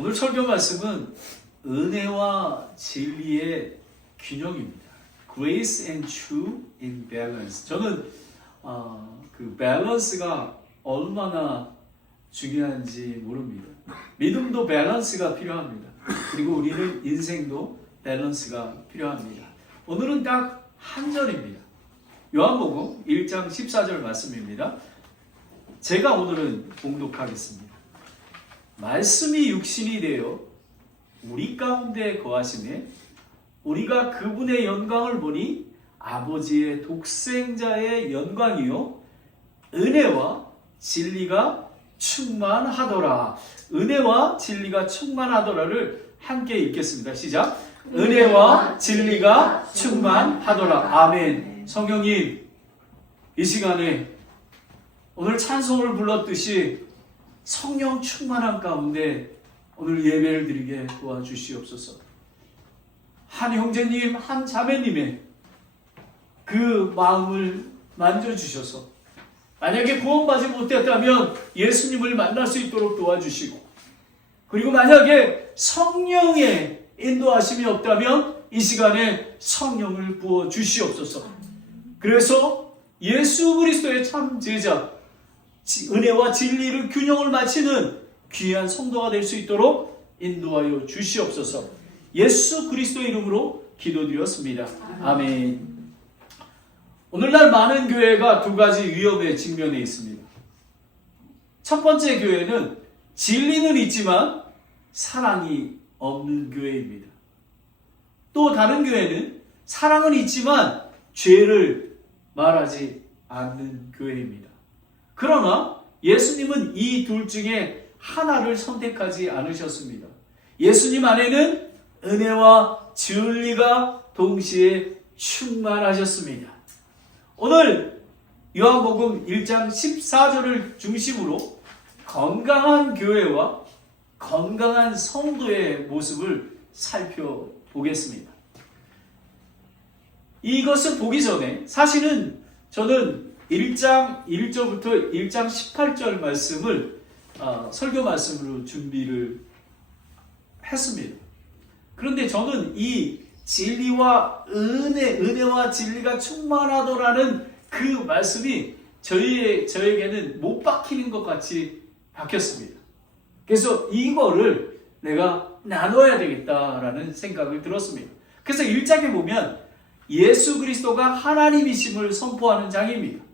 오늘 설교 말씀은 은혜와 진리의 균형입니다. Grace and true in balance. 저는 그 밸런스가 얼마나 중요한지 모릅니다. 믿음도 밸런스가 필요합니다. 그리고 우리는 인생도 밸런스가 필요합니다. 오늘은 딱 한 절입니다. 요한복음 1장 14절 말씀입니다. 제가 오늘은 봉독하겠습니다. 말씀이 육신이 되어 우리 가운데 거하시매 우리가 그분의 영광을 보니 아버지의 독생자의 영광이요 은혜와 진리가 충만하더라. 은혜와 진리가 충만하더라를 함께 읽겠습니다. 시작. 은혜와 진리가 충만하더라. 아멘. 성령님, 이 시간에 오늘 찬송을 불렀듯이 성령 충만한 가운데 오늘 예배를 드리게 도와주시옵소서. 한 형제님, 한 자매님의 그 마음을 만져주셔서 만약에 구원받지 못했다면 예수님을 만날 수 있도록 도와주시고, 그리고 만약에 성령의 인도하심이 없다면 이 시간에 성령을 부어 주시옵소서. 그래서 예수 그리스도의 참 제자, 은혜와 진리를 균형을 맞추는 귀한 성도가 될 수 있도록 인도하여 주시옵소서. 예수 그리스도의 이름으로 기도드렸습니다. 아멘. 오늘날 많은 교회가 두 가지 위험에 직면해 있습니다. 첫 번째 교회는 진리는 있지만 사랑이 없는 교회입니다. 또 다른 교회는 사랑은 있지만 죄를 말하지 않는 교회입니다. 그러나 예수님은 이 둘 중에 하나를 선택하지 않으셨습니다. 예수님 안에는 은혜와 진리가 동시에 충만하셨습니다. 오늘 요한복음 1장 14절을 중심으로 건강한 교회와 건강한 성도의 모습을 살펴보겠습니다. 이것을 보기 전에 사실은 저는 1장 1절부터 1장 18절 말씀을 설교 말씀으로 준비를 했습니다. 그런데 저는 이 진리와 은혜와 진리가 충만하더라는 그 말씀이 저에게는 못 박히는 것 같이 박혔습니다. 그래서 이거를 내가 나눠야 되겠다라는 생각을 들었습니다. 그래서 1장에 보면 예수 그리스도가 하나님이심을 선포하는 장입니다.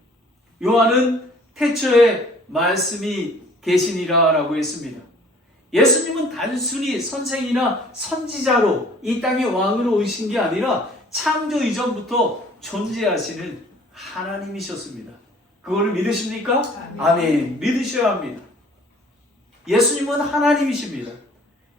요한은 태초에 말씀이 계시니라 라고 했습니다. 예수님은 단순히 선생이나 선지자로 이 땅의 왕으로 오신 게 아니라 창조 이전부터 존재하시는 하나님이셨습니다. 그거를 믿으십니까? 아멘. 믿으셔야 합니다. 예수님은 하나님이십니다.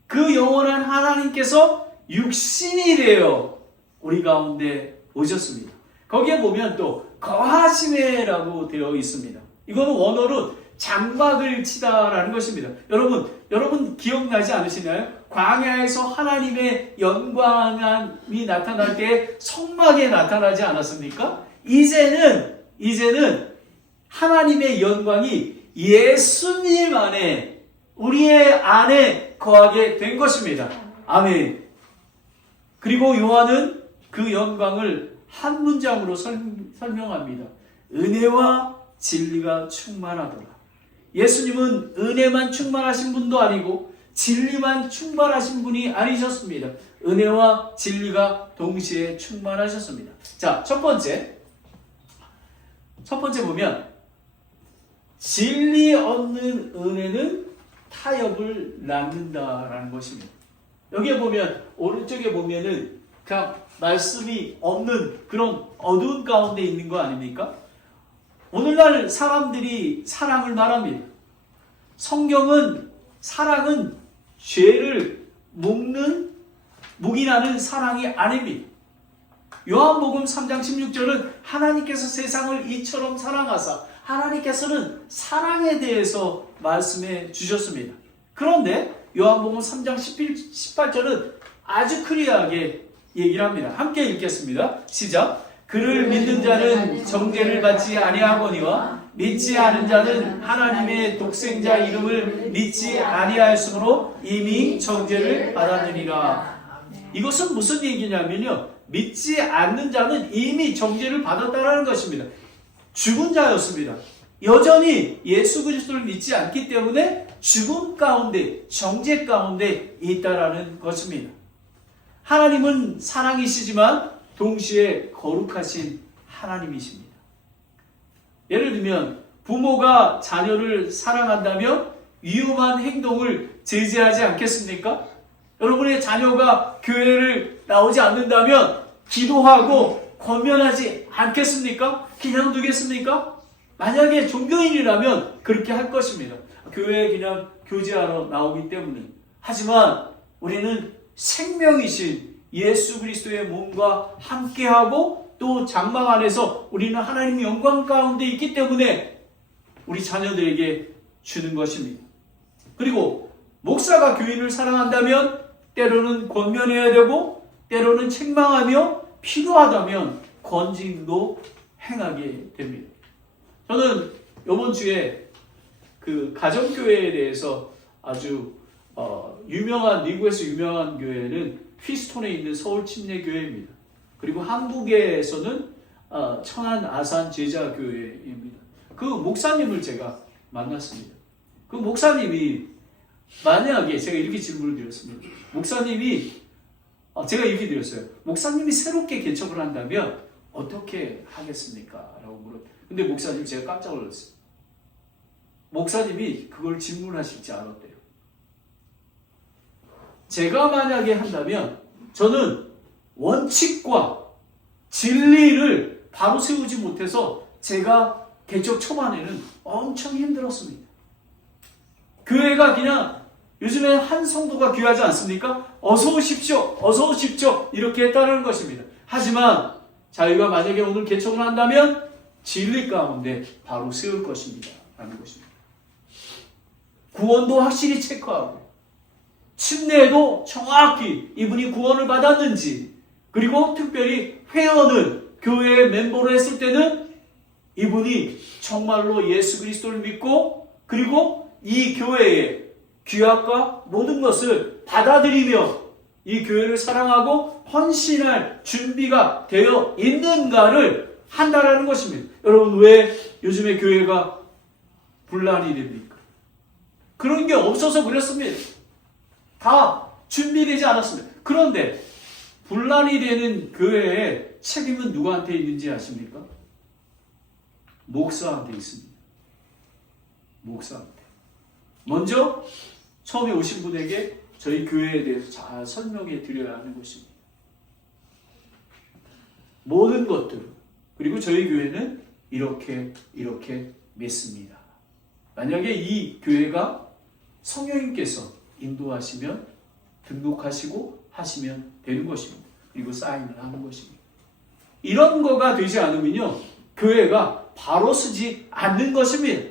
그 영원한 하나님께서 육신이 되어 우리 가운데 오셨습니다. 거기에 보면 또 거하시매라고 되어 있습니다. 이거는 원어로 장막을 치다라는 것입니다. 여러분 기억나지 않으시나요? 광야에서 하나님의 영광이 나타날 때 성막에 나타나지 않았습니까? 이제는 하나님의 영광이 예수님 안에 우리의 안에 거하게 된 것입니다. 아멘. 그리고 요한은 그 영광을 한 문장으로 설명합니다. 은혜와 진리가 충만하더라. 예수님은 은혜만 충만하신 분도 아니고 진리만 충만하신 분이 아니셨습니다. 은혜와 진리가 동시에 충만하셨습니다. 자, 첫 번째 보면 진리 없는 은혜는 타협을 낳는다라는 것입니다. 여기에 보면 오른쪽에 보면은 그냥 말씀이 없는 그런 어두운 가운데 있는 거 아닙니까? 오늘날 사람들이 사랑을 말합니다. 성경은 사랑은 죄를 묵인하는 사랑이 아닙니다. 요한복음 3장 16절은 하나님께서 세상을 이처럼 사랑하사, 하나님께서는 사랑에 대해서 말씀해 주셨습니다. 그런데 요한복음 3장 18절은 아주 클리어하게 얘기를 합니다. 함께 읽겠습니다. 시작. 그를 믿는 자는 정죄를 받지 아니하거니와 믿지 않은 자는 하나님의 독생자 이름을 믿지 아니하였으므로 이미 정죄를 받았느니라. 이것은 무슨 얘기냐면요, 믿지 않는 자는 이미 정죄를 받았다라는 것입니다. 죽은 자였습니다. 여전히 예수 그리스도를 믿지 않기 때문에 죽음 가운데, 정죄 가운데 있다라는 것입니다. 하나님은 사랑이시지만 동시에 거룩하신 하나님이십니다. 예를 들면 부모가 자녀를 사랑한다면 위험한 행동을 제지하지 않겠습니까? 여러분의 자녀가 교회를 나오지 않는다면 기도하고 권면하지 않겠습니까? 그냥 두겠습니까? 만약에 종교인이라면 그렇게 할 것입니다. 교회에 그냥 교제하러 나오기 때문에. 하지만 우리는 생명이신 예수 그리스도의 몸과 함께하고 또 장막 안에서 우리는 하나님의 영광 가운데 있기 때문에 우리 자녀들에게 주는 것입니다. 그리고 목사가 교인을 사랑한다면 때로는 권면해야 되고 때로는 책망하며 필요하다면 권징도 행하게 됩니다. 저는 이번 주에 그 가정교회에 대해서 아주 유명한, 미국에서 유명한 교회는 휘스톤에 있는 서울 침례교회입니다. 그리고 한국에서는 천안 아산 제자교회입니다. 그 목사님을 제가 만났습니다. 그 목사님이 만약에 제가 이렇게 질문을 드렸습니다. 목사님이 제가 이렇게 드렸어요. 목사님이 새롭게 개척을 한다면 어떻게 하겠습니까? 라고 물었어요. 근데 목사님 제가 깜짝 놀랐어요. 목사님이 그걸 질문하실지 알았대요. 제가 만약에 한다면 저는 원칙과 진리를 바로 세우지 못해서 제가 개척 초반에는 엄청 힘들었습니다. 교회가 그냥 요즘에 한 성도가 귀하지 않습니까? 어서 오십시오, 어서 오십시오 이렇게 했다는 것입니다. 하지만 저희가 만약에 오늘 개척을 한다면 진리 가운데 바로 세울 것입니다 라는 것입니다. 구원도 확실히 체크하고 침례도 정확히 이분이 구원을 받았는지, 그리고 특별히 회원을 교회의 멤버로 했을 때는 이분이 정말로 예수 그리스도를 믿고 그리고 이 교회의 귀합과 모든 것을 받아들이며 이 교회를 사랑하고 헌신할 준비가 되어 있는가를 한다라는 것입니다. 여러분, 왜 요즘에 교회가 분란이 됩니까? 그런 게 없어서 그랬습니다. 다 준비되지 않았습니다. 그런데 분란이 되는 교회의 책임은 누구한테 있는지 아십니까? 목사한테 있습니다. 목사한테. 먼저 처음에 오신 분에게 저희 교회에 대해서 잘 설명해 드려야 하는 것입니다. 모든 것들, 그리고 저희 교회는 이렇게 믿습니다. 만약에 이 교회가 성령님께서 인도하시면 등록하시고 하시면 되는 것입니다. 그리고 사인을 하는 것입니다. 이런 거가 되지 않으면요, 교회가 바로 서지 않는 것입니다.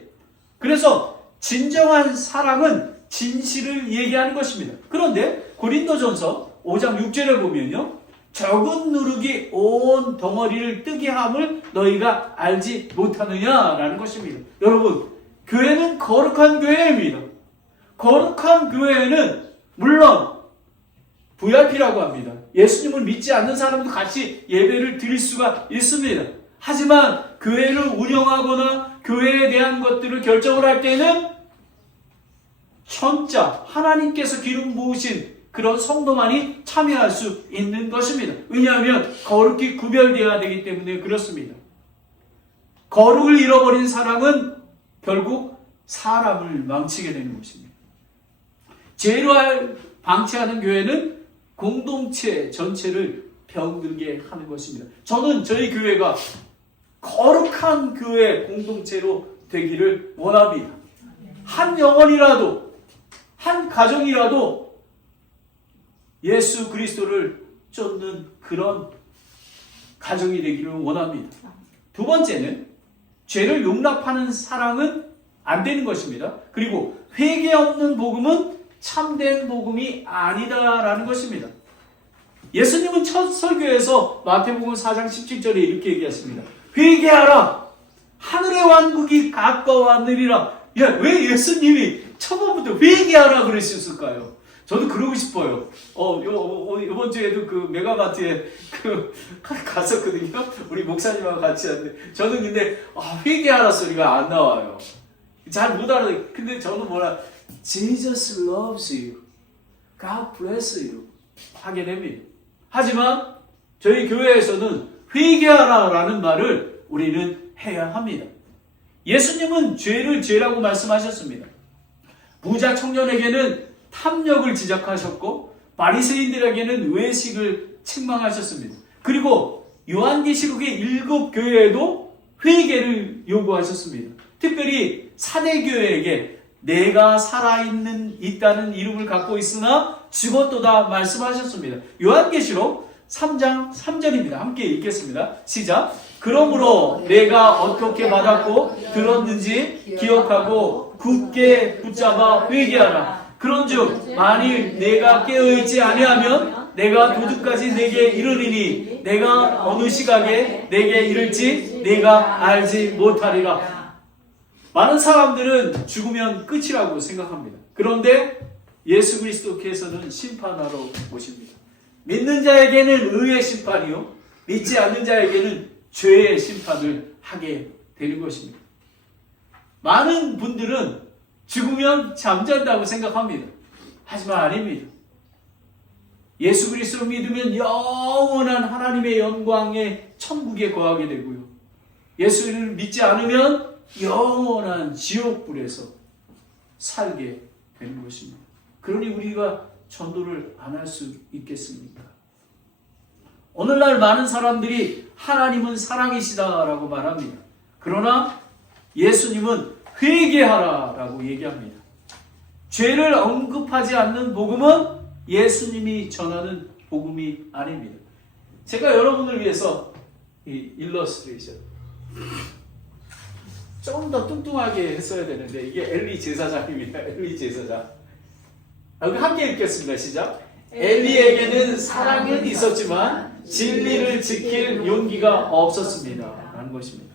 그래서 진정한 사랑은 진실을 얘기하는 것입니다. 그런데 고린도전서 5장 6절에 보면요, 적은 누룩이 온 덩어리를 뜨게 함을 너희가 알지 못하느냐라는 것입니다. 여러분, 교회는 거룩한 교회입니다. 거룩한 교회에는 물론 VIP라고 합니다. 예수님을 믿지 않는 사람도 같이 예배를 드릴 수가 있습니다. 하지만 교회를 운영하거나 교회에 대한 것들을 결정을 할 때는 천자, 하나님께서 기름 부으신 그런 성도만이 참여할 수 있는 것입니다. 왜냐하면 거룩히 구별되어야 되기 때문에 그렇습니다. 거룩을 잃어버린 사람은 결국 사람을 망치게 되는 것입니다. 죄를 방치하는 교회는 공동체 전체를 병들게 하는 것입니다. 저는 저희 교회가 거룩한 교회 공동체로 되기를 원합니다. 한 영혼이라도, 한 가정이라도 예수 그리스도를 쫓는 그런 가정이 되기를 원합니다. 두 번째는 죄를 용납하는 사랑은 안 되는 것입니다. 그리고 회개 없는 복음은 참된 복음이 아니다라는 것입니다. 예수님은 첫 설교에서 마태복음 4장 17절에 이렇게 얘기했습니다. 회개하라! 하늘의 왕국이 가까워하느니라. 야, 왜 예수님이 처음부터 회개하라 그러셨을까요? 저도 그러고 싶어요. 이번 주에도 그 메가마트에 갔었거든요. 우리 목사님하고 같이 왔는데, 저는 근데, 회개하라 소리가 안 나와요. 잘 못 알아요. 근데 저는 Jesus loves you. God bless you. 하게 됩니다. 하지만, 저희 교회에서는 회개하라라는 말을 우리는 해야 합니다. 예수님은 죄를 죄라고 말씀하셨습니다. 부자 청년에게는 탐욕을 지적하셨고 바리새인들에게는 외식을 책망하셨습니다. 그리고 요한계시록의 7교회에도 회개를 요구하셨습니다. 특별히 사대교회에게 내가 있다는 이름을 갖고 있으나 죽었도다 말씀하셨습니다. 요한계시록 3장 3절입니다. 함께 읽겠습니다. 시작. 그러므로 내가 어떻게 받았고 들었는지 기억하고 굳게 붙잡아 회개하라. 그런즉 만일 내가 깨어있지 아니하면 내가 도둑까지 내게 이르리니 내가 어느 시각에 내게 이를지 내가 알지 못하리라. 많은 사람들은 죽으면 끝이라고 생각합니다. 그런데 예수 그리스도께서는 심판하러 오십니다. 믿는 자에게는 의의 심판이요 믿지 않는 자에게는 죄의 심판을 하게 되는 것입니다. 많은 분들은 죽으면 잠잔다고 생각합니다. 하지만 아닙니다. 예수 그리스도를 믿으면 영원한 하나님의 영광의 천국에 거하게 되고요. 예수를 믿지 않으면 영원한 지옥불에서 살게 되는 것입니다. 그러니 우리가 전도를 안 할 수 있겠습니까? 오늘날 많은 사람들이 하나님은 사랑이시다라고 말합니다. 그러나 예수님은 회개하라라고 얘기합니다. 죄를 언급하지 않는 복음은 예수님이 전하는 복음이 아닙니다. 제가 여러분을 위해서 이 일러스트레이션 조금 더 뚱뚱하게 했어야 되는데 이게 엘리 제사장입니다. 엘리 제사장. 함께 읽겠습니다. 시작. 엘리에게는 사랑은 있었지만 진리를 지킬 용기가 없었습니다. 라는 것입니다.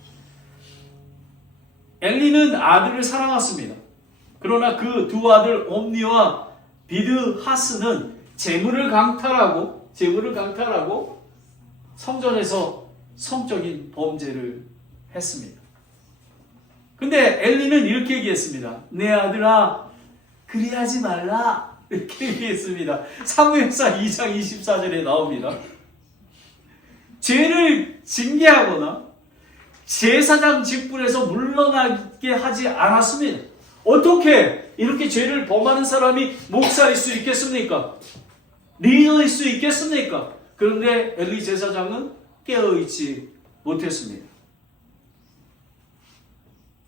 엘리는 아들을 사랑했습니다. 그러나 그 두 아들 옴니와 비드하스는 재물을 강탈하고 성전에서 성적인 범죄를 했습니다. 근데 엘리는 이렇게 얘기했습니다. 내 아들아, 그리하지 말라. 이렇게 얘기했습니다. 사무엘상 2장 24절에 나옵니다. 죄를 징계하거나 제사장 직분에서 물러나게 하지 않았습니다. 어떻게 이렇게 죄를 범하는 사람이 목사일 수 있겠습니까? 리더일 수 있겠습니까? 그런데 엘리 제사장은 깨어있지 못했습니다.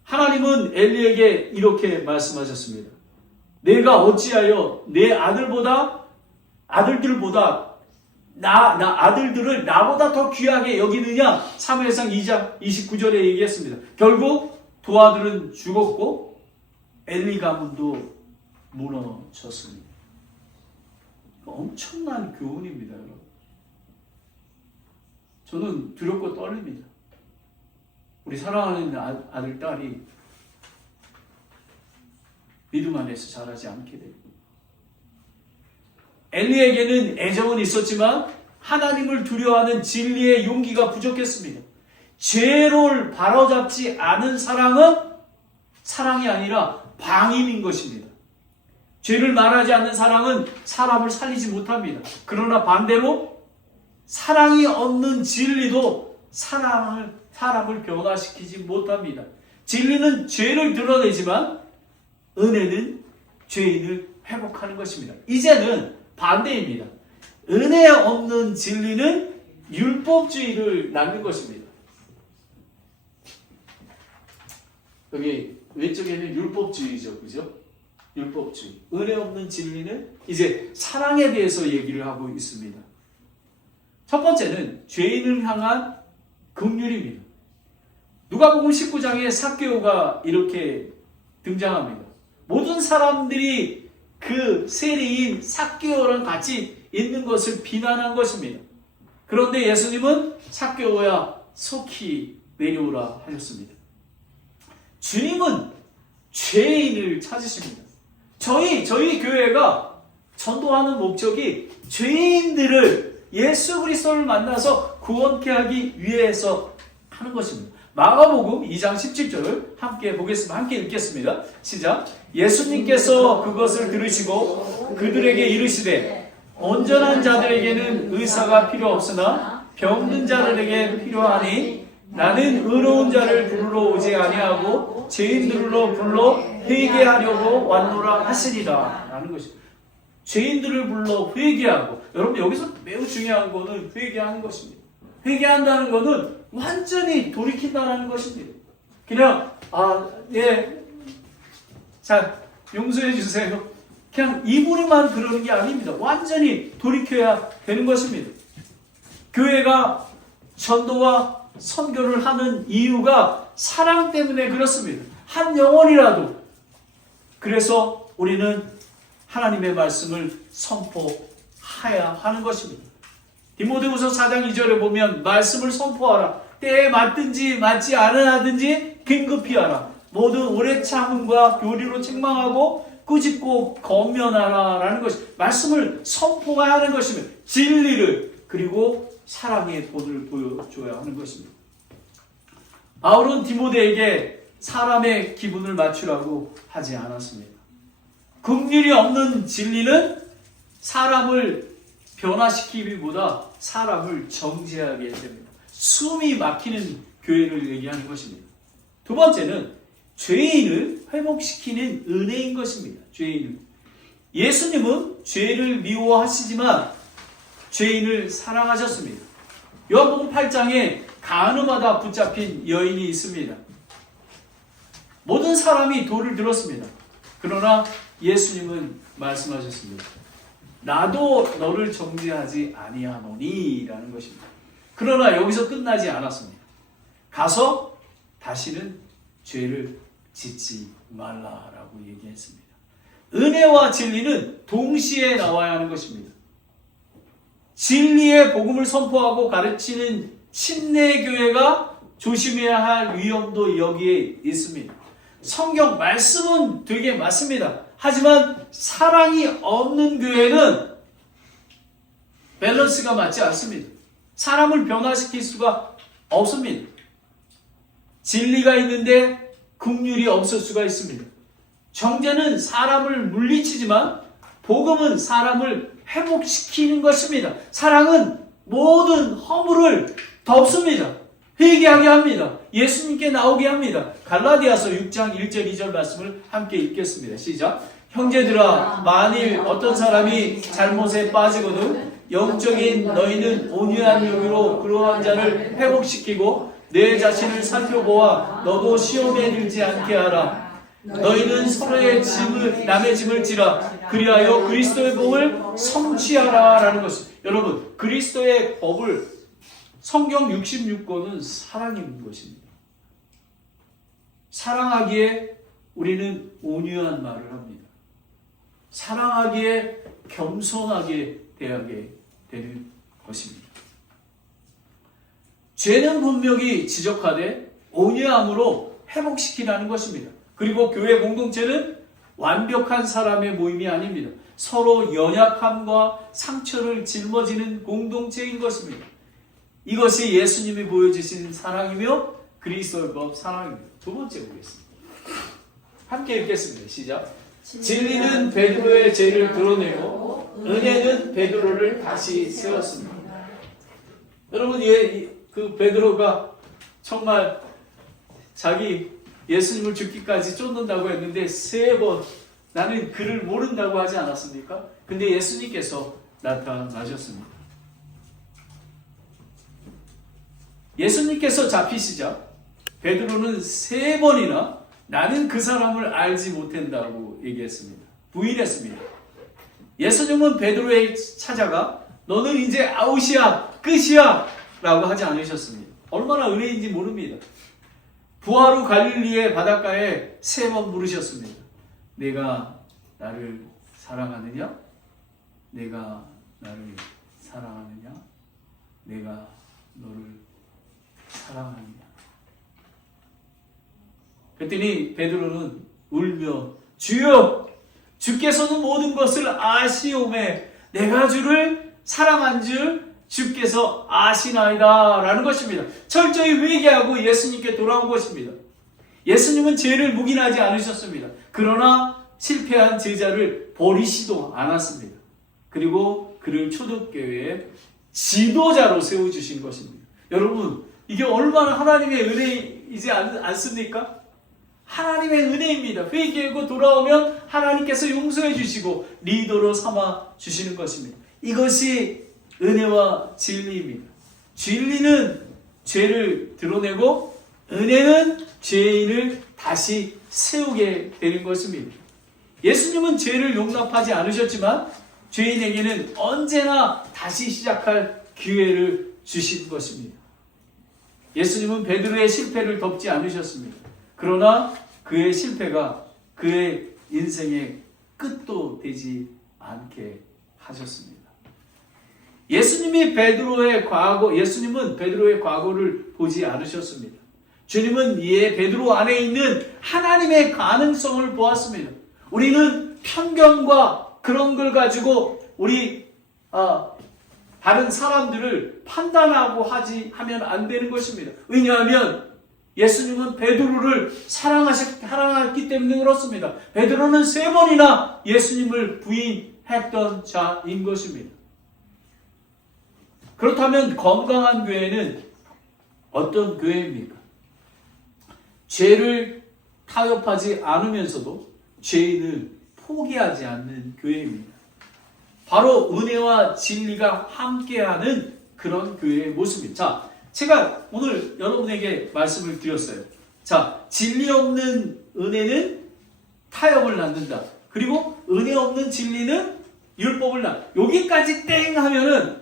하나님은 엘리에게 이렇게 말씀하셨습니다. 내가 어찌하여 내 아들들보다 아들들을 나보다 더 귀하게 여기느냐? 사무엘상 2장 29절에 얘기했습니다. 결국 두 아들은 죽었고 엘리 가문도 무너졌습니다. 엄청난 교훈입니다, 여러분. 저는 두렵고 떨립니다. 우리 사랑하는 아들, 딸이 믿음 안에서 자라지 않게 되고 엘리에게는 애정은 있었지만 하나님을 두려워하는 진리의 용기가 부족했습니다. 죄를 바로잡지 않은 사랑은 사랑이 아니라 방임인 것입니다. 죄를 말하지 않는 사랑은 사람을 살리지 못합니다. 그러나 반대로 사랑이 없는 진리도 사람을 변화시키지 못합니다. 진리는 죄를 드러내지만 은혜는 죄인을 회복하는 것입니다. 이제는 반대입니다. 은혜 없는 진리는 율법주의를 낳는 것입니다. 여기 왼쪽에는 율법주의죠. 그죠? 율법주의. 은혜 없는 진리는 이제 사랑에 대해서 얘기를 하고 있습니다. 첫 번째는 죄인을 향한 긍휼입니다. 누가복음 19장에 삭개오가 이렇게 등장합니다. 모든 사람들이 그 세리인 삭개오랑 같이 있는 것을 비난한 것입니다. 그런데 예수님은 삭개오야 속히 내려오라 하셨습니다. 주님은 죄인을 찾으십니다. 저희 교회가 전도하는 목적이 죄인들을 예수 그리스도를 만나서 구원케 하기 위해서 하는 것입니다. 마가복음 2장 17절을 함께 보겠습니다. 함께 읽겠습니다. 시작. 예수님께서 그것을 들으시고 그들에게 이르시되 온전한 자들에게는 의사가 필요 없으나 병든 자들에게 필요하니 나는 의로운 자를 부르러 오지 아니하고 죄인들로 불러 회개하려고 왔노라 하시리라 라는 것입니다. 죄인들을 불러 회개하고, 여러분 여기서 매우 중요한 것은 회개하는 것입니다. 회개한다는 것은 완전히 돌이킨다는 것입니다. 그냥 자 용서해 주세요. 그냥 입으로만 그러는 게 아닙니다. 완전히 돌이켜야 되는 것입니다. 교회가 전도와 선교를 하는 이유가 사랑 때문에 그렇습니다. 한 영혼이라도. 그래서 우리는 하나님의 말씀을 선포해야 하는 것입니다. 디모데후서 4장 2절에 보면 말씀을 선포하라. 때에 맞든지 맞지 않으든지 긴급히 하라. 모든 오래 참음과 교리로 책망하고 꾸짖고 권면하라 라는 것이 말씀을 선포해야 하는 것입니다. 진리를 그리고 사랑의 본을 보여줘야 하는 것입니다. 바울은 디모데에게 사람의 기분을 맞추라고 하지 않았습니다. 긍휼이 없는 진리는 사람을 변화시키기보다 사람을 정죄하게 됩니다. 숨이 막히는 교회를 얘기하는 것입니다. 두 번째는 죄인을 회복시키는 은혜인 것입니다. 죄인을. 예수님은 죄를 미워하시지만 죄인을 사랑하셨습니다. 요한복음 8장에 간음하다 붙잡힌 여인이 있습니다. 모든 사람이 돌을 들었습니다. 그러나 예수님은 말씀하셨습니다. 나도 너를 정죄하지 아니하노니 라는 것입니다. 그러나 여기서 끝나지 않았습니다. 가서 다시는 죄를 짓지 말라라고 얘기했습니다. 은혜와 진리는 동시에 나와야 하는 것입니다. 진리의 복음을 선포하고 가르치는 침례교회가 조심해야 할 위험도 여기에 있습니다. 성경 말씀은 되게 맞습니다. 하지만 사랑이 없는 교회는 밸런스가 맞지 않습니다. 사람을 변화시킬 수가 없습니다. 진리가 있는데 긍휼이 없을 수가 있습니다. 정죄는 사람을 물리치지만 복음은 사람을 회복시키는 것입니다. 사랑은 모든 허물을 덮습니다. 회개하게 합니다. 예수님께 나오게 합니다. 갈라디아서 6장 1절 2절 말씀을 함께 읽겠습니다. 시작. 형제들아, 만일 어떤 사람이 잘못에 빠지거든 영적인 너희는 온유한 용의로 그러한 자를 회복시키고 내 자신을 살펴보아 너도 시험에 들지 않게 하라. 너희는 서로의 짐을 남의 짐을 지라. 그리하여 그리스도의 복을 성취하라 라는 것입니다. 여러분, 그리스도의 법을 성경 66권은 사랑인 것입니다. 사랑하기에 우리는 온유한 말을 합니다. 사랑하기에 겸손하게 대하게 되는 것입니다. 죄는 분명히 지적하되 온유함으로 회복시키라는 것입니다. 그리고 교회 공동체는 완벽한 사람의 모임이 아닙니다. 서로 연약함과 상처를 짊어지는 공동체인 것입니다. 이것이 예수님이 보여주신 사랑이며 그리스도의 법 사랑입니다. 두 번째 보겠습니다. 함께 읽겠습니다. 시작. 진리는 베드로의 죄를 드러내고 은혜는 베드로를 다시 세웠습니다. 여러분, 그 베드로가 정말 자기 예수님을 죽기까지 쫓는다고 했는데 3번 나는 그를 모른다고 하지 않았습니까? 근데 예수님께서 나타나셨습니다. 예수님께서 잡히시자 베드로는 3번이나 나는 그 사람을 알지 못한다고 얘기했습니다. 부인했습니다. 예수님은 베드로에 찾아가 너는 이제 아웃이야, 끝이야 라고 하지 않으셨습니다. 얼마나 은혜인지 모릅니다. 부활 후 갈릴리의 바닷가에 3번 물으셨습니다. 내가 나를 사랑하느냐? 내가 나를 사랑하느냐? 내가 너를 사랑하느냐? 그랬더니 베드로는 울며 주여 주께서는 모든 것을 아시오매 내가 주를 사랑한 줄 주께서 아시나이다 라는 것입니다. 철저히 회개하고 예수님께 돌아온 것입니다. 예수님은 죄를 묵인하지 않으셨습니다. 그러나 실패한 제자를 버리시도 않았습니다. 그리고 그를 초대교회의 지도자로 세워주신 것입니다. 여러분, 이게 얼마나 하나님의 은혜이지 않습니까? 하나님의 은혜입니다. 회개하고 돌아오면 하나님께서 용서해 주시고 리더로 삼아 주시는 것입니다. 이것이 은혜와 진리입니다. 진리는 죄를 드러내고 은혜는 죄인을 다시 세우게 되는 것입니다. 예수님은 죄를 용납하지 않으셨지만 죄인에게는 언제나 다시 시작할 기회를 주신 것입니다. 예수님은 베드로의 실패를 덮지 않으셨습니다. 그러나 그의 실패가 그의 인생의 끝도 되지 않게 하셨습니다. 예수님은 베드로의 과거를 보지 않으셨습니다. 주님은 베드로 안에 있는 하나님의 가능성을 보았습니다. 우리는 편견과 그런 걸 가지고 우리 다른 사람들을 판단하고 하면 안 되는 것입니다. 왜냐하면 예수님은 베드로를 사랑했기 때문에 그렇습니다. 베드로는 3번이나 예수님을 부인했던 자인 것입니다. 그렇다면 건강한 교회는 어떤 교회입니까? 죄를 타협하지 않으면서도 죄인을 포기하지 않는 교회입니다. 바로 은혜와 진리가 함께하는 그런 교회의 모습입니다. 자, 제가 오늘 여러분에게 말씀을 드렸어요. 자, 진리 없는 은혜는 타협을 낳는다. 그리고 은혜 없는 진리는 율법을 낳는다. 여기까지 땡 하면은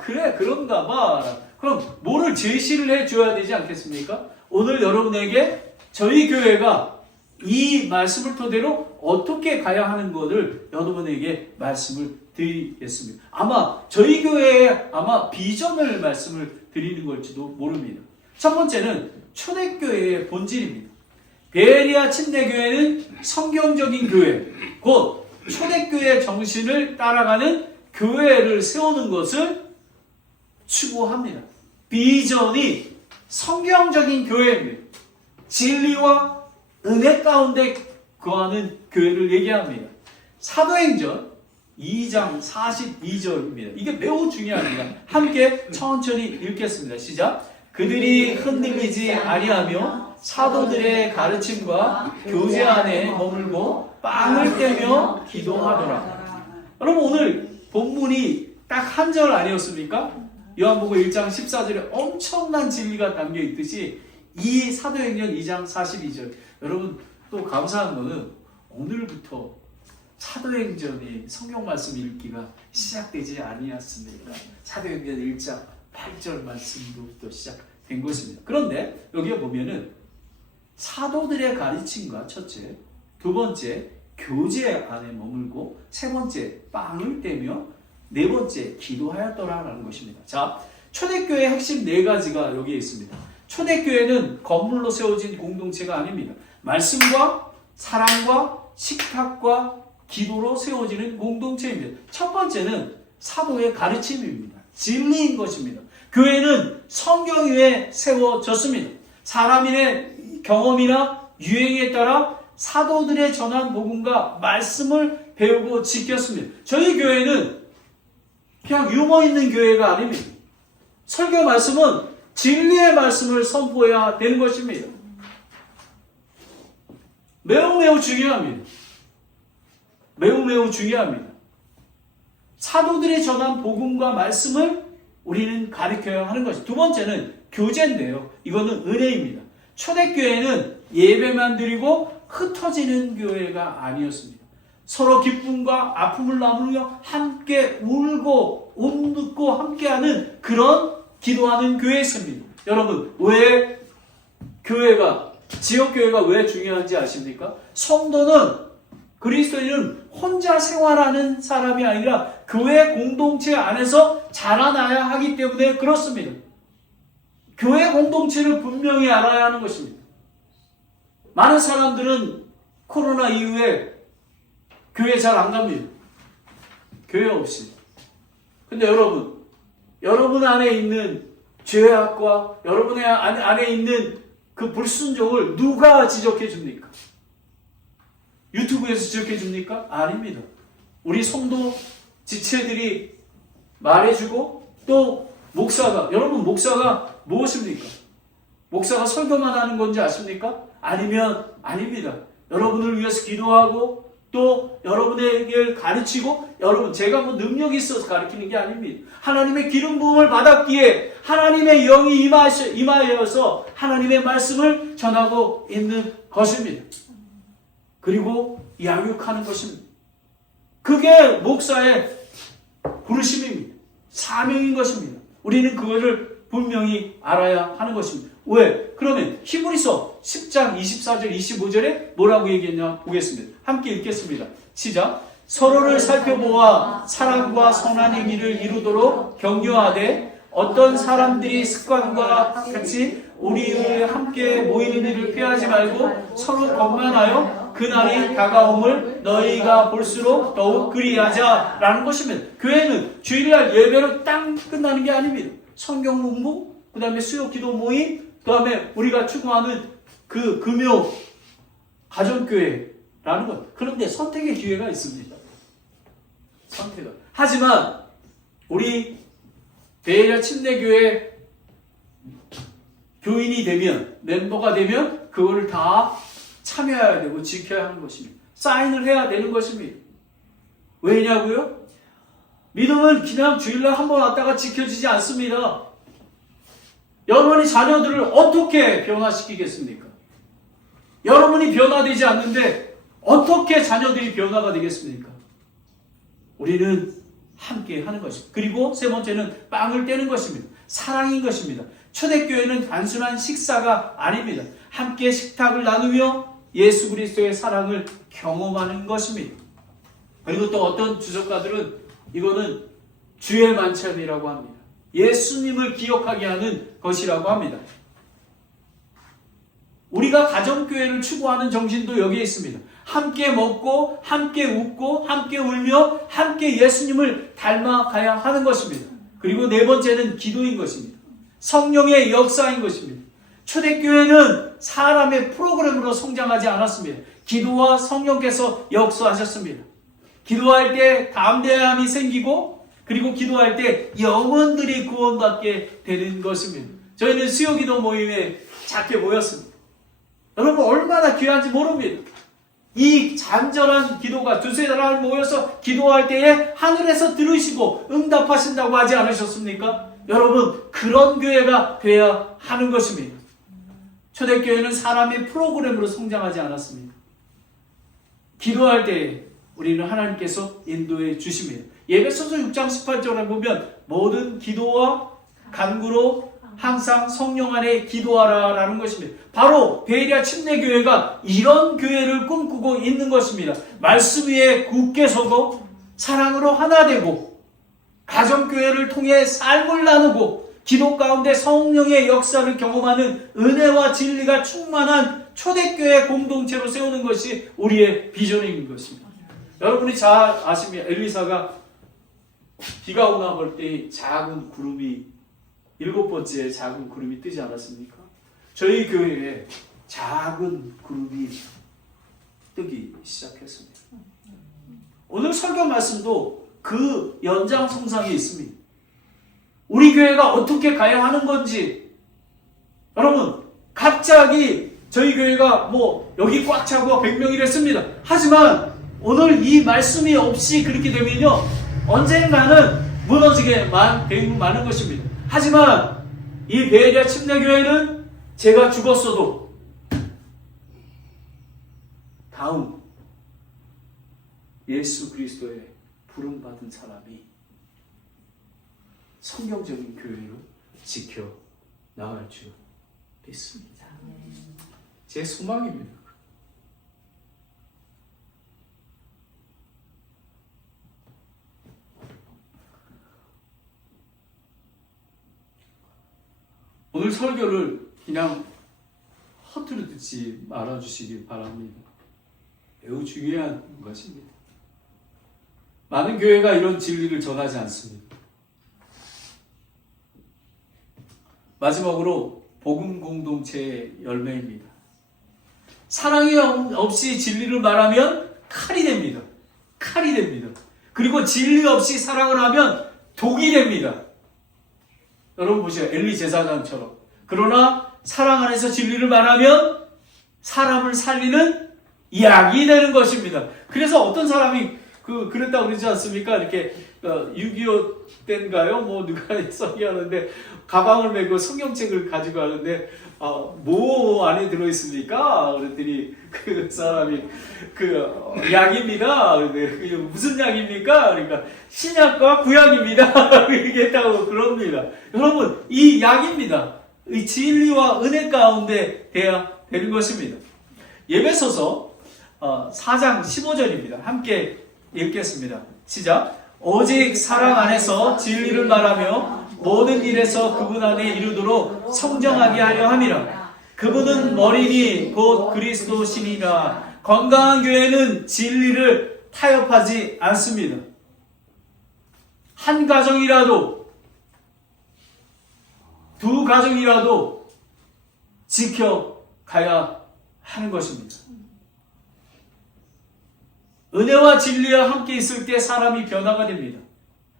그래 그런가 봐. 그럼 뭐를 제시를 해줘야 되지 않겠습니까? 오늘 여러분에게 저희 교회가 이 말씀을 토대로 어떻게 가야 하는 것을 여러분에게 말씀을 드리겠습니다. 아마 저희 교회에 비전을 말씀을 드리는 걸지도 모릅니다. 첫 번째는 초대교회의 본질입니다. 베레아 침례교회는 성경적인 교회, 곧 초대교회의 정신을 따라가는 교회를 세우는 것을 추구합니다. 비전이 성경적인 교회입니다. 진리와 은혜 가운데 거하는 교회를 얘기합니다. 사도행전 2장 42절입니다. 이게 매우 중요합니다. 함께 천천히 읽겠습니다. 시작. 그들이 흔들리지 아니하며 사도들의 가르침과 교제 안에 머물고 빵을 떼며 기도하더라. 여러분, 오늘 본문이 딱 한 절 아니었습니까? 요한복음 1장 14절에 엄청난 진리가 담겨 있듯이 이 사도행전 2장 42절. 여러분, 또 감사한 거는 오늘부터 사도행전의 성경 말씀 읽기가 시작되지 아니었습니다. 사도행전 1장 8절 말씀부터 시작된 것입니다. 그런데 여기에 보면은 사도들의 가르침과 첫째, 두 번째 교제 안에 머물고, 세 번째 빵을 떼며, 네 번째 기도하였더라라는 것입니다. 자, 초대교회의 핵심 4가지가 여기에 있습니다. 초대교회는 건물로 세워진 공동체가 아닙니다. 말씀과 사랑과 식탁과 기도로 세워지는 공동체입니다. 첫 번째는 사도의 가르침입니다. 진리인 것입니다. 교회는 성경 위에 세워졌습니다. 사람의 경험이나 유행에 따라 사도들의 전한 복음과 말씀을 배우고 지켰습니다. 저희 교회는 그냥 유머 있는 교회가 아닙니다. 설교 말씀은 진리의 말씀을 선포해야 되는 것입니다. 매우 중요합니다. 매우 중요합니다. 사도들의 전한 복음과 말씀을 우리는 가르쳐야 하는 것입니다. 두 번째는 교제인데요. 이거는 은혜입니다. 초대교회는 예배만 드리고 흩어지는 교회가 아니었습니다. 서로 기쁨과 아픔을 나누며 함께 울고 웃고 함께하는 그런 기도하는 교회였습니다. 여러분, 왜 지역교회가 왜 중요한지 아십니까? 성도는, 그리스도인은 혼자 생활하는 사람이 아니라 교회 공동체 안에서 자라나야 하기 때문에 그렇습니다. 교회 공동체를 분명히 알아야 하는 것입니다. 많은 사람들은 코로나 이후에 교회 잘 안 갑니다. 교회 없이. 근데 여러분 안에 있는 죄악과 여러분의 안에 있는 그 불순종을 누가 지적해 줍니까? 유튜브에서 지적해 줍니까? 아닙니다. 우리 성도 지체들이 말해주고 또 여러분 목사가 무엇입니까? 목사가 설교만 하는 건지 아십니까? 아닙니다. 여러분을 위해서 기도하고 또 여러분에게 가르치고 제가 뭐 능력이 있어서 가르치는 게 아닙니다. 하나님의 기름 부음을 받았기에 하나님의 영이 임하여서 하나님의 말씀을 전하고 있는 것입니다. 그리고 양육하는 것입니다. 그게 목사의 부르심입니다. 사명인 것입니다. 우리는 그것을 분명히 알아야 하는 것입니다. 왜? 그러면 히브리서 10장 24절 25절에 뭐라고 얘기했냐 보겠습니다. 함께 읽겠습니다. 시작. 서로를 살펴보아 사랑과 선한 길을 이루도록 격려하되 어떤 사람들이 습관과 같이 우리의 함께 모이는 일을 피하지 말고 서로 권만하여 그날이 다가옴을 너희가 볼수록 더욱 그리하자라는 것입니다. 교회는 주일날 예배로 딱 끝나는 게 아닙니다. 성경 공부, 그 다음에 수요 기도 모임, 그 다음에 우리가 추구하는 그 금요 가정교회라는 것. 그런데 선택의 기회가 있습니다. 선택은. 하지만 우리 베레아 침례교회 교인이 되면, 멤버가 되면 그거를 다 참여해야 되고 지켜야 하는 것입니다. 사인을 해야 되는 것입니다. 왜냐고요? 믿음은 그냥 주일날 한번 왔다가 지켜지지 않습니다. 여러분이 자녀들을 어떻게 변화시키겠습니까? 여러분이 변화되지 않는데 어떻게 자녀들이 변화가 되겠습니까? 우리는 함께 하는 것입니다. 그리고 세 번째는 빵을 떼는 것입니다. 사랑인 것입니다. 초대교회는 단순한 식사가 아닙니다. 함께 식탁을 나누며 예수 그리스도의 사랑을 경험하는 것입니다. 그리고 또 어떤 주석가들은 이거는 주의 만찬이라고 합니다. 예수님을 기억하게 하는 것이라고 합니다. 우리가 가정교회를 추구하는 정신도 여기에 있습니다. 함께 먹고 함께 웃고 함께 울며 함께 예수님을 닮아가야 하는 것입니다. 그리고 네 번째는 기도인 것입니다. 성령의 역사인 것입니다. 초대교회는 사람의 프로그램으로 성장하지 않았습니다. 기도와 성령께서 역사하셨습니다. 기도할 때 담대함이 생기고 그리고 기도할 때 영혼들이 구원받게 되는 것입니다. 저희는 수요기도 모임에 작게 모였습니다. 여러분 얼마나 귀한지 모릅니다. 이 잔절한 기도가 두세 사람 모여서 기도할 때에 하늘에서 들으시고 응답하신다고 하지 않으셨습니까? 여러분 그런 교회가 되어야 하는 것입니다. 초대교회는 사람의 프로그램으로 성장하지 않았습니다. 기도할 때 우리는 하나님께서 인도해 주십니다. 예배소서 6장 18절에 보면 모든 기도와 간구로 항상 성령 안에 기도하라라는 것입니다. 바로 베레아 침례교회가 이런 교회를 꿈꾸고 있는 것입니다. 말씀 위에 굳게 서고 사랑으로 하나 되고 가정교회를 통해 삶을 나누고 기도 가운데 성령의 역사를 경험하는 은혜와 진리가 충만한 초대교회 공동체로 세우는 것이 우리의 비전인 것입니다. 여러분이 잘 아십니다. 엘리사가 비가 오나 볼 때 작은 구름이 7번째 작은 구름이 뜨지 않았습니까? 저희 교회에 작은 구름이 뜨기 시작했습니다. 오늘 설교 말씀도 그 연장선상에 있습니다. 우리 교회가 어떻게 가야 하는 건지 여러분 갑자기 저희 교회가 뭐 여기 꽉 차고 100명이랬습니다. 하지만 오늘 이 말씀이 없이 그렇게 되면요 언젠가는 무너지게 많은 것입니다. 하지만 이 베레아 침례교회는 제가 죽었어도 다음 예수 그리스도의 부름받은 사람이 성경적인 교회로 지켜 나갈 줄 믿습니다. 제 소망입니다. 오늘 설교를 그냥 허투루 듣지 말아주시기 바랍니다. 매우 중요한 것입니다. 많은 교회가 이런 진리를 전하지 않습니다. 마지막으로 복음 공동체의 열매입니다. 사랑이 없이 진리를 말하면 칼이 됩니다. 칼이 됩니다. 그리고 진리 없이 사랑을 하면 독이 됩니다. 여러분 보세요. 엘리 제사장처럼. 그러나 사랑 안에서 진리를 말하면 사람을 살리는 약이 되는 것입니다. 그래서 어떤 사람이 그랬다고 그러지 않습니까? 이렇게 6.25 때인가요? 뭐 누가 써기하는데 가방을 메고 성경책을 가지고 가는데 뭐 안에 들어있습니까? 그랬더니 그 사람이 약입니다. 그런데 무슨 약입니까? 그러니까 신약과 구약입니다. 얘기했다고 그럽니다. 여러분 이 약입니다. 이 진리와 은혜 가운데 돼야 되는 것입니다. 예배소서 4장 15절입니다. 함께 읽겠습니다. 시작. 오직 사랑 안에서 진리를 말하며 모든 일에서 그분 안에 이르도록 성정하게 하려 함이라. 그분은 머리니 곧 그리스도시니라. 건강한 교회는 진리를 타협하지 않습니다. 한 가정이라도 두 가정이라도 지켜가야 하는 것입니다. 은혜와 진리와 함께 있을 때 사람이 변화가 됩니다.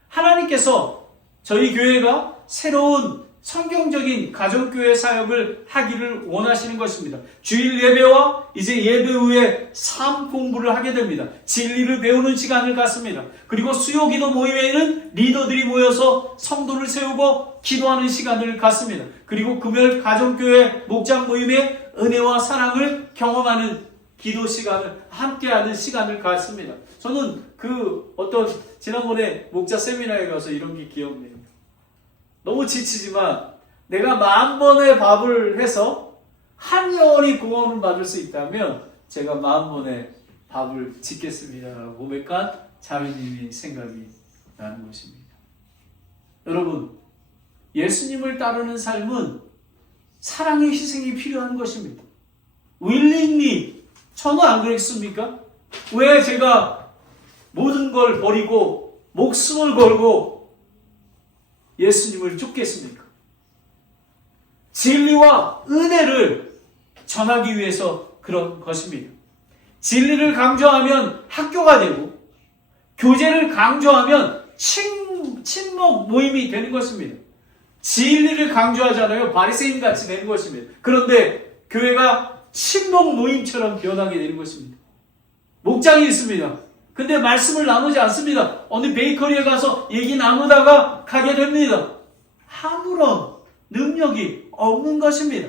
하나님께서 저희 교회가 새로운 성경적인 가정교회 사역을 하기를 원하시는 것입니다. 주일 예배와 이제 예배 후에 삶 공부를 하게 됩니다. 진리를 배우는 시간을 갖습니다. 그리고 수요기도 모임에는 리더들이 모여서 성도를 세우고 기도하는 시간을 갖습니다. 그리고 금요일 가정교회 목장 모임에 은혜와 사랑을 경험하는 기도 시간을 함께하는 시간을 갖습니다. 저는 지난번에 목자 세미나에 가서 이런 게 기억나요. 너무 지치지만 내가 10,000번의 밥을 해서 한 영혼이 구원을 받을 수 있다면 제가 10,000번의 밥을 짓겠습니다라고 고백한 자매님이 생각이 나는 것입니다. 여러분, 예수님을 따르는 삶은 사랑의 희생이 필요한 것입니다. willingly 저는 안 그랬습니까? 왜 제가 모든 걸 버리고 목숨을 걸고 예수님을 쫓겠습니까? 진리와 은혜를 전하기 위해서 그런 것입니다. 진리를 강조하면 학교가 되고 교제를 강조하면 친목 모임이 되는 것입니다. 진리를 강조하잖아요. 바리새인 같이 되는 것입니다. 그런데 교회가 친목 모임처럼 변하게 되는 것입니다. 목장이 있습니다. 근데 말씀을 나누지 않습니다. 어느 베이커리에 가서 얘기 나누다가 가게 됩니다. 아무런 능력이 없는 것입니다.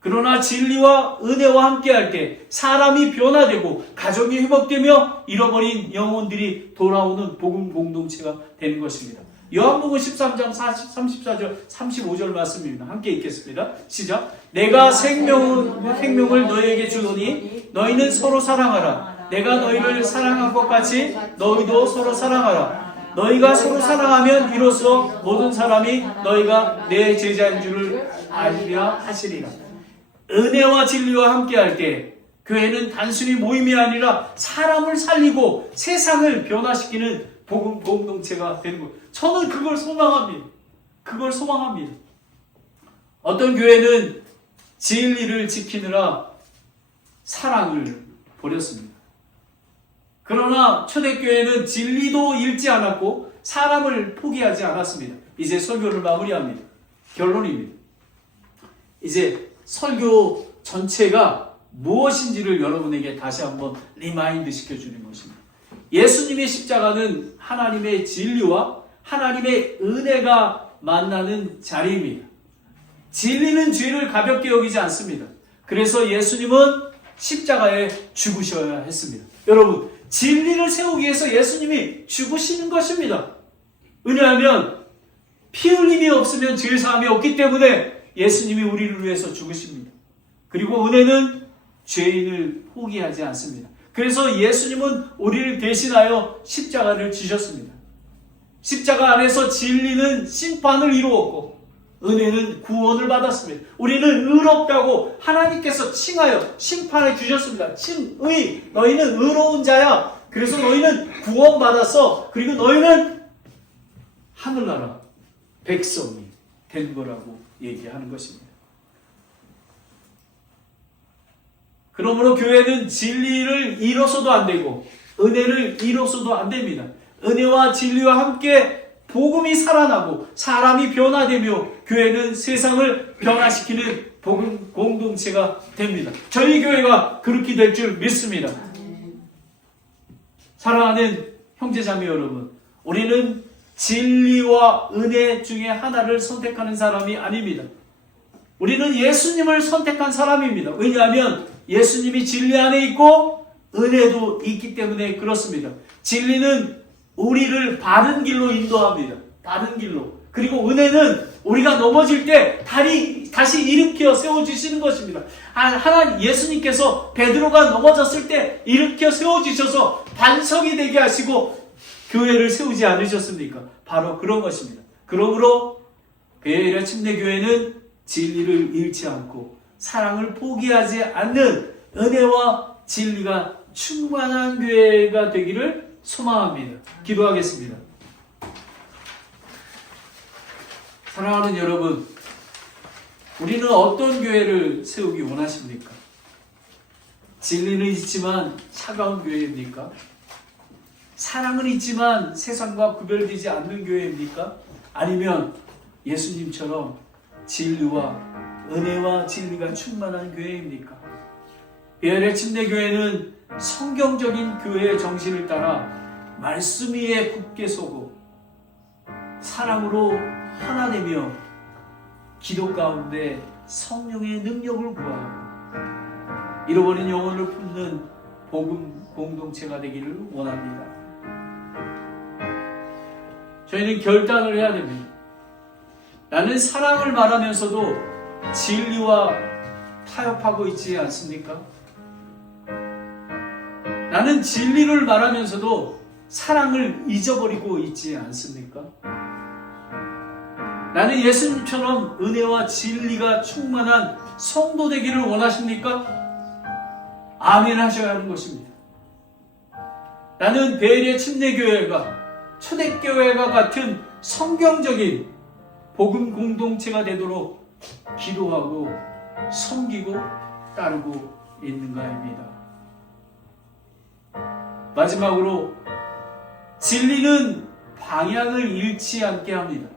그러나 진리와 은혜와 함께할 때 사람이 변화되고 가정이 회복되며 잃어버린 영혼들이 돌아오는 복음 공동체가 되는 것입니다. 요한복음 13장 34절 35절 말씀입니다. 함께 읽겠습니다. 시작. 내가 생명을 너희에게 주노니 너희는 서로 사랑하라. 내가 너희를 사랑한 것 같이 너희도 서로 사랑하라. 너희가 서로 사랑하면 이로써 모든 사람이 너희가 내 제자인 줄을 알리라 하시리라. 은혜와 진리와 함께할 때 교회는 단순히 모임이 아니라 사람을 살리고 세상을 변화시키는 복음 공동체가 되는 것. 저는 그걸 소망합니다. 그걸 소망합니다. 어떤 교회는 진리를 지키느라 사랑을 버렸습니다. 그러나 초대교회는 진리도 잃지 않았고 사람을 포기하지 않았습니다. 이제 설교를 마무리합니다. 결론입니다. 이제 설교 전체가 무엇인지를 여러분에게 다시 한번 리마인드 시켜주는 것입니다. 예수님의 십자가는 하나님의 진리와 하나님의 은혜가 만나는 자리입니다. 진리는 죄를 가볍게 여기지 않습니다. 그래서 예수님은 십자가에 죽으셔야 했습니다. 여러분, 진리를 세우기 위해서 예수님이 죽으시는 것입니다. 왜냐하면 피 흘림이 없으면 죄사함이 없기 때문에 예수님이 우리를 위해서 죽으십니다. 그리고 은혜는 죄인을 포기하지 않습니다. 그래서 예수님은 우리를 대신하여 십자가를 지셨습니다. 십자가 안에서 진리는 심판을 이루었고 은혜는 구원을 받았습니다. 우리는 의롭다고 하나님께서 칭하여 심판해 주셨습니다. 칭의, 너희는 의로운 자야. 그래서 너희는 구원받았어. 그리고 너희는 하늘나라 백성이 된 거라고 얘기하는 것입니다. 그러므로 교회는 진리를 잃어서도 안 되고 은혜를 잃어서도 안 됩니다. 은혜와 진리와 함께 복음이 살아나고 사람이 변화되며 교회는 세상을 변화시키는 복음 공동체가 됩니다. 저희 교회가 그렇게 될 줄 믿습니다. 사랑하는 형제자매 여러분, 우리는 진리와 은혜 중에 하나를 선택하는 사람이 아닙니다. 우리는 예수님을 선택한 사람입니다. 왜냐하면 예수님이 진리 안에 있고 은혜도 있기 때문에 그렇습니다. 진리는 우리를 바른 길로 인도합니다. 바른 길로. 그리고 은혜는 우리가 넘어질 때 다시 일으켜 세워주시는 것입니다. 하나님 예수님께서 베드로가 넘어졌을 때 일으켜 세워주셔서 반석이 되게 하시고 교회를 세우지 않으셨습니까? 바로 그런 것입니다. 그러므로 베레아 침례교회는 진리를 잃지 않고 사랑을 포기하지 않는 은혜와 진리가 충만한 교회가 되기를 소망합니다. 기도하겠습니다. 사랑하는 여러분, 우리는 어떤 교회를 세우기 원하십니까? 진리는 있지만 차가운 교회입니까? 사랑은 있지만 세상과 구별되지 않는 교회입니까? 아니면 예수님처럼 진리와 은혜와 진리가 충만한 교회입니까? 베레아 침례교회는 성경적인 교회의 정신을 따라 말씀 위에 굳게 서고 사랑으로 하나 되며 기도 가운데 성령의 능력을 구하고 잃어버린 영혼을 품는 복음 공동체가 되기를 원합니다. 저희는 결단을 해야 됩니다. 나는 사랑을 말하면서도 진리와 타협하고 있지 않습니까? 나는 진리를 말하면서도 사랑을 잊어버리고 있지 않습니까? 나는 예수님처럼 은혜와 진리가 충만한 성도 되기를 원하십니까? 아멘 하셔야 하는 것입니다. 나는 베레아 침례교회가 초대교회가 같은 성경적인 복음 공동체가 되도록 기도하고 섬기고 따르고 있는가입니다. 마지막으로 진리는 방향을 잃지 않게 합니다.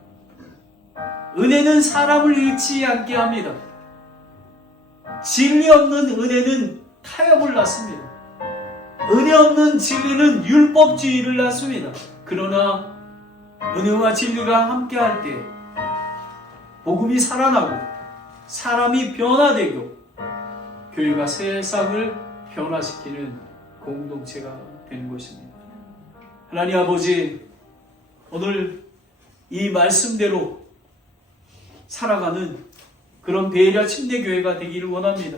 은혜는 사람을 잃지 않게 합니다. 진리 없는 은혜는 타협을 낳습니다. 은혜 없는 진리는 율법주의를 낳습니다. 그러나 은혜와 진리가 함께할 때 복음이 살아나고 사람이 변화되고 교회가 세상을 변화시키는 공동체가 되는 것입니다. 하나님 아버지, 오늘 이 말씀대로 살아가는 그런 베레아 침례교회가 되기를 원합니다.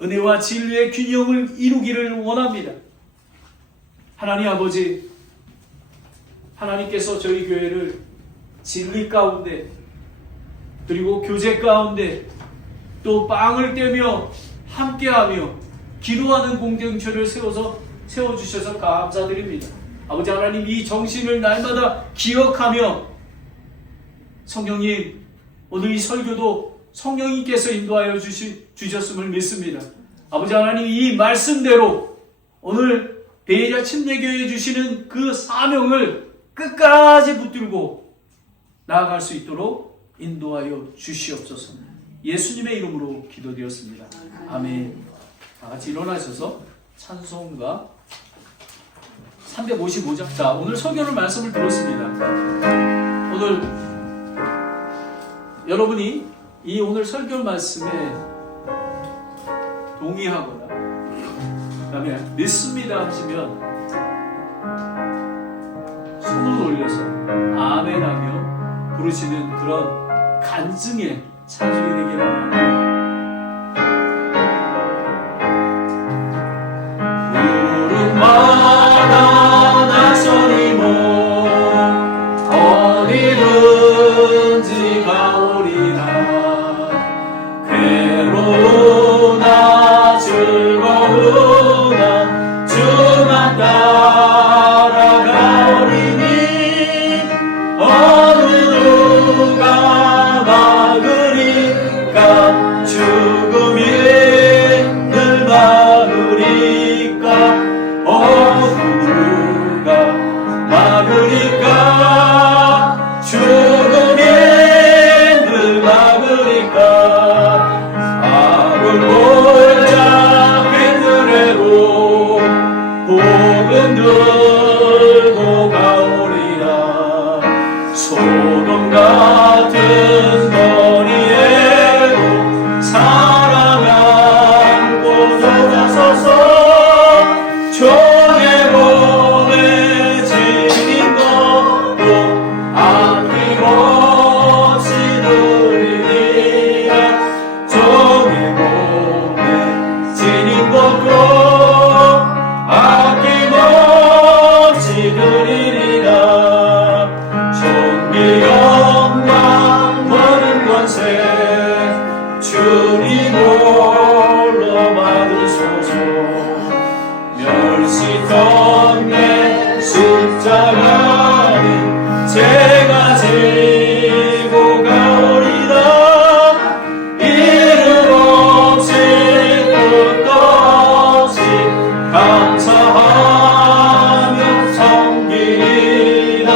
은혜와 진리의 균형을 이루기를 원합니다. 하나님 아버지, 하나님께서 저희 교회를 진리 가운데 그리고 교제 가운데 또 빵을 떼며 함께하며 기도하는 공동체를 세워주셔서 감사드립니다. 아버지 하나님, 이 정신을 날마다 기억하며 성령님, 오늘 이 설교도 성령님께서 인도하여 주셨음을 믿습니다. 아버지 하나님, 이 말씀대로 오늘 베레아 침례교회에 주시는 그 사명을 끝까지 붙들고 나아갈 수 있도록 인도하여 주시옵소서. 예수님의 이름으로 기도되었습니다. 아멘. 다 같이 일어나셔서 찬송가 355장. 자, 오늘 설교를 말씀을 들었습니다. 오늘 여러분이 이 오늘 설교 말씀에 동의하거나 그다음에 믿습니다 하시면 손을 올려서 아멘하며 부르시는 그런 간증의 찬송이 되기를 바랍니다. 부름마다 나서니 뭐 어디든지 가오리 막으리까 죽음이 늘 막으리까 악을 몰자 빈들에도 복은 들고 가오리라 소돔 같은 거리에도 사랑 안고 서서 종의 몸에 지닌 것도 아낌없이 드리리라 종의 몸에 지닌 것도 아낌없이 드리리라 존귀 영광 모든 권세 주님 홀로 받으소서 멸시떴네 십자가는 제가 지고 가오리라 이름 없이 끝없이 감사하며 섬기리라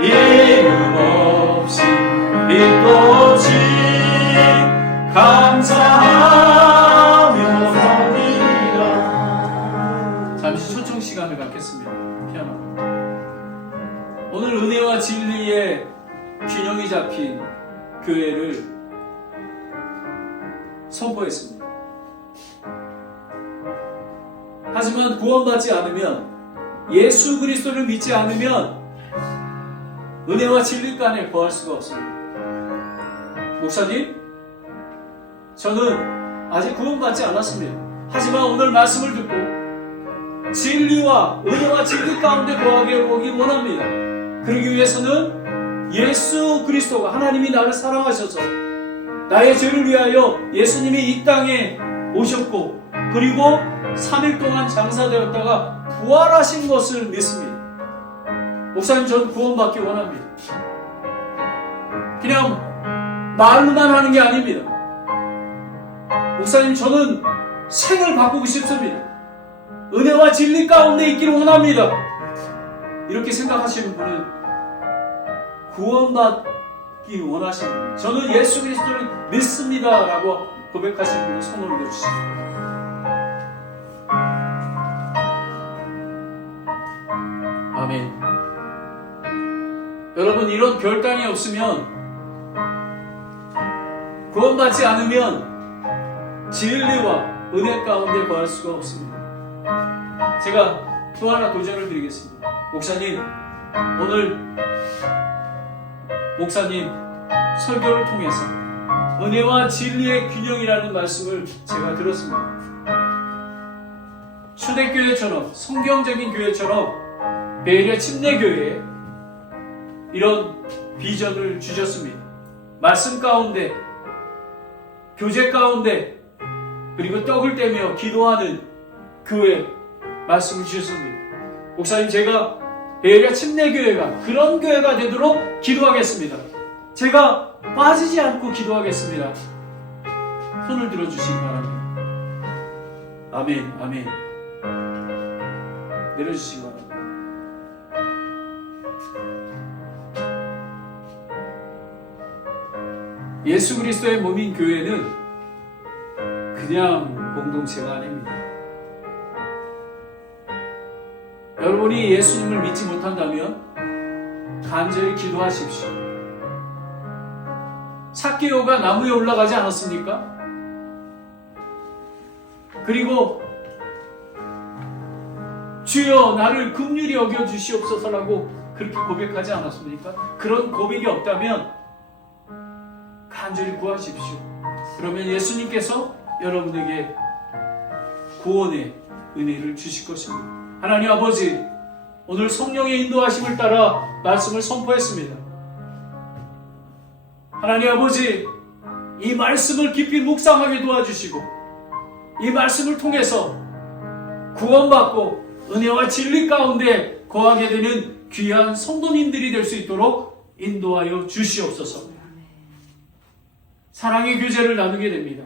이름 없이 빛도 없이 감사하며 섬기리라. 잠시 초청 시간을 갖겠습니다. 피아노. 오늘 은혜와 진리의 균형이 잡힌 교회를 선포했습니다. 하지만 구원받지 않으면, 예수 그리스도를 믿지 않으면 은혜와 진리 간에 거할 수가 없습니다. 목사님, 저는 아직 구원받지 않았습니다. 하지만 오늘 말씀을 듣고 진리와 은혜와 진리 가운데 거하게 오기 원합니다. 그러기 위해서는 예수 그리스도가, 하나님이 나를 사랑하셔서 나의 죄를 위하여 예수님이 이 땅에 오셨고 그리고 3일 동안 장사되었다가 부활하신 것을 믿습니다. 목사님, 저는 구원받기 원합니다. 그냥 말로만 하는 게 아닙니다. 목사님, 저는 생을 바꾸고 싶습니다. 은혜와 진리 가운데 있기를 원합니다. 이렇게 생각하시는 분은 구원받기 원하시는, 저는 예수 그리스도를 믿습니다 라고 고백하시는 분은 손을 올려주시죠. 아멘. 여러분, 이런 결단이 없으면, 구원받지 않으면 진리와 은혜 가운데 거할 수가 없습니다. 제가 또 하나 도전을 드리겠습니다. 목사님, 오늘 목사님 설교를 통해서 은혜와 진리의 균형이라는 말씀을 제가 들었습니다. 초대교회처럼, 성경적인 교회처럼 베일의 침례교회에 이런 비전을 주셨습니다. 말씀 가운데, 교제 가운데, 그리고 떡을 떼며 기도하는 교회 말씀을 주셨습니다. 목사님, 제가 베일의 침례교회가 그런 교회가 되도록 기도하겠습니다. 제가 빠지지 않고 기도하겠습니다. 손을 들어주시기 바랍니다. 아멘, 아멘. 내려주시기 바랍니다. 예수 그리스도의 몸인 교회는 그냥 공동체가 아닙니다. 여러분이 예수님을 믿지 못한다면 간절히 기도하십시오. 삭개오가 나무에 올라가지 않았습니까? 그리고 주여 나를 긍휼히 여겨주시옵소서라고 그렇게 고백하지 않았습니까? 그런 고백이 없다면 간절히 구하십시오. 그러면 예수님께서 여러분에게 구원의 은혜를 주실 것입니다. 하나님 아버지, 오늘 성령의 인도하심을 따라 말씀을 선포했습니다. 하나님 아버지, 이 말씀을 깊이 묵상하게 도와주시고 이 말씀을 통해서 구원받고 은혜와 진리 가운데 거하게 되는 귀한 성도님들이 될 수 있도록 인도하여 주시옵소서. 사랑의 교제를 나누게 됩니다.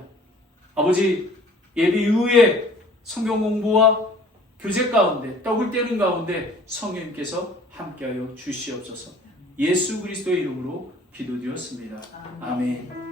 아버지, 예비 이후에 성경 공부와 교제 가운데, 떡을 떼는 가운데 성령님께서 함께하여 주시옵소서. 예수 그리스도의 이름으로 기도드렸습니다. 아멘.